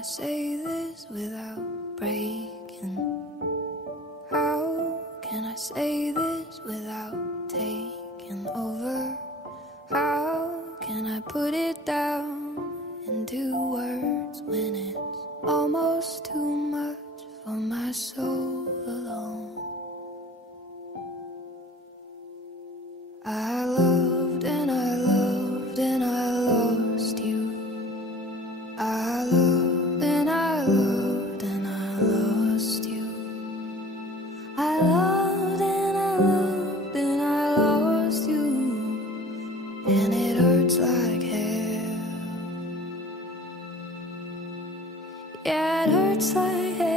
I say this without breaking? How can I say this without taking over? How can I put it down into words when it's almost too much for my soul alone? I loved and I loved and I lost you. I loved and I loved and I lost you. I loved and I loved and I lost you. And it hurts like hell. Yeah, it hurts like hell.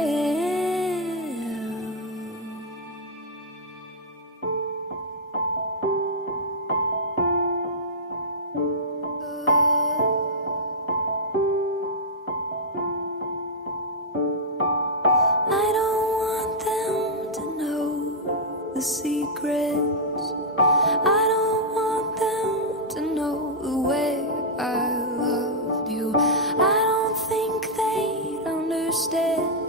I don't want them to know the secrets. I don't want them to know the way I loved you. I don't think they'd understand